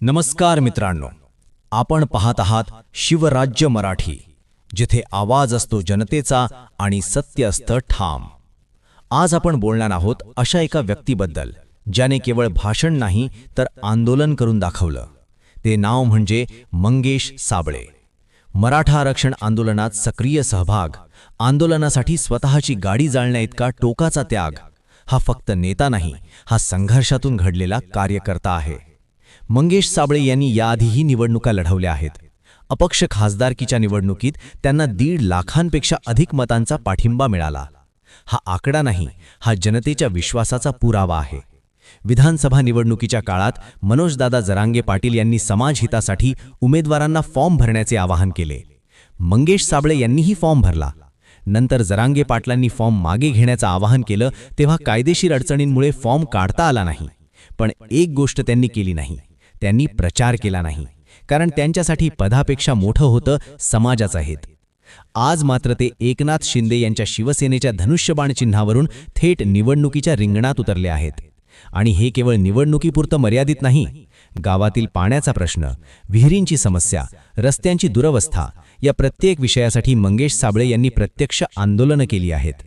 नमस्कार मित्रांनो, आपण पाहत आहात शिवराज्य मराठी, जिथे आवाज असतो जनतेचा आणि सत्य असतं ठाम। आज आपण बोलणार आहोत अशा एका व्यक्तीबद्दल ज्याने केवळ भाषण नाही तर आंदोलन करून दाखवलं। ते नाव म्हणजे मंगेश साबळे। मराठा आरक्षण आंदोलनात सक्रिय सहभाग, आंदोलनासाठी स्वतःची गाडी जाळण्याइतका टोकाचा त्याग। हा फक्त नेता नाही, हा संघर्षातून घडलेला कार्यकर्ता आहे। मंगेश साबळे यांनी याआधीही निवडणुका लढवल्या आहेत। अपक्ष खासदारकीच्या निवडणुकीत त्यांना 1.5 लाखांपेक्षा अधिक मतांचा पाठिंबा मिळाला। हा आकडा नाही, हा जनतेच्या विश्वासाचा पुरावा आहे। विधानसभा निवडणुकीच्या काळात मनोजदादा जरांगे पाटील यांनी समाज हितासाठी उमेदवारांना फॉर्म भरण्याचे आवाहन केले। मंगेश साबळे यांनीही फॉर्म भरला। नंतर जरांगे पाटलांनी फॉर्म मागे घेण्याचं आवाहन केलं तेव्हा कायदेशीर अडचणींमुळे फॉर्म काढता आला नाही। पण एक गोष्ट त्यांनी केली नाही, त्यांनी प्रचार केला नाही, कारण त्यांच्यासाठी पदापेक्षा मोठं होतं समाजाचं हित। आज मात्र ते एकनाथ शिंदे यांच्या शिवसेनेच्या धनुष्यबाण चिन्हावरून थेट निवडणुकीच्या रिंगणात उतरले आहेत। आणि हे केवळ निवडणुकीपुरतं मर्यादित नाही। गावातील पाण्याचा प्रश्न, विहिरींची समस्या, रस्त्यांची दुरवस्था या प्रत्येक विषयासाठी मंगेश साबळे यांनी प्रत्यक्ष आंदोलनं केली आहेत।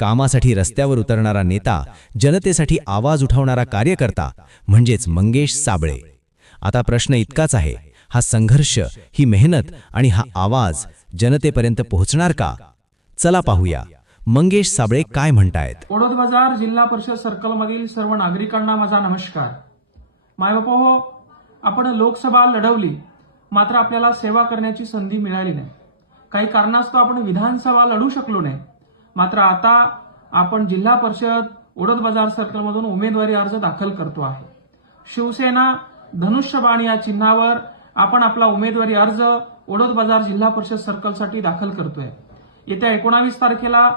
कामासाठी रस्त्यावर उतरणारा नेता, जनतेसाठी आवाज उठवणारा कार्यकर्ता म्हणजेच मंगेश साबळे। आता प्रश्न इतकाच आहे, हा संघर्ष, ही मेहनत आणि हा आवाज जनतेपर्यंत पोहोचणार का? चला पाहूया मंगेश साबळे काय म्हणतायत। ओढोद बाजार जिल्हा परिषद सर्कल मधील सर्व नागरिकांना माझा नमस्कार। मायबापा हो, आपण लोकसभा लढवली, मात्र आपल्याला सेवा करण्याची संधी मिळाली नाही। काही कारणास्तव आपण विधानसभा लढू शकलो नाही, मात्र आता आपण जिल्हा परिषद ओढोद बाजार सर्कल मधून उमेदवारी अर्ज दाखल करतो आहे। शिवसेना धनुष्यबाण या चिन्हावर आपण आपला उमेदवारी अर्ज ओढोद बाजार जिल्हा परिषद सर्कलसाठी दाखल करतोय। येत्या 19 तारखेला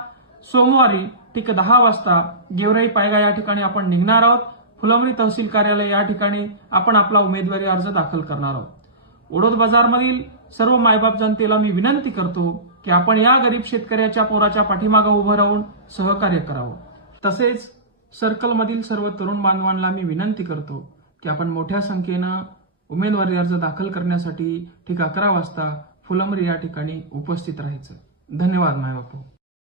सोमवारी ठीक 10 वाजता गेवराई पायगा या ठिकाणी आपण निघणार आहोत। फुलंब्री तहसील कार्यालय या ठिकाणी आपण आपला उमेदवारी अर्ज दाखल करणार आहोत। ओढोद बाजारमधील सर्व मायबाप जनतेला मी विनंती करतो की आपण या गरीब शेतकऱ्याच्या पोराच्या पाठीमागे उभं राहून सहकार्य करावं। तसेच सर्कलमधील सर्व तरुण बांधवांना मी विनंती करतो की आपण मोठ्या संख्येनं उमेदवारी अर्ज दाखल करण्यासाठी ठीक 11 वाजता फुलंब्री या ठिकाणी उपस्थित राहायचं। धन्यवाद मायबापू।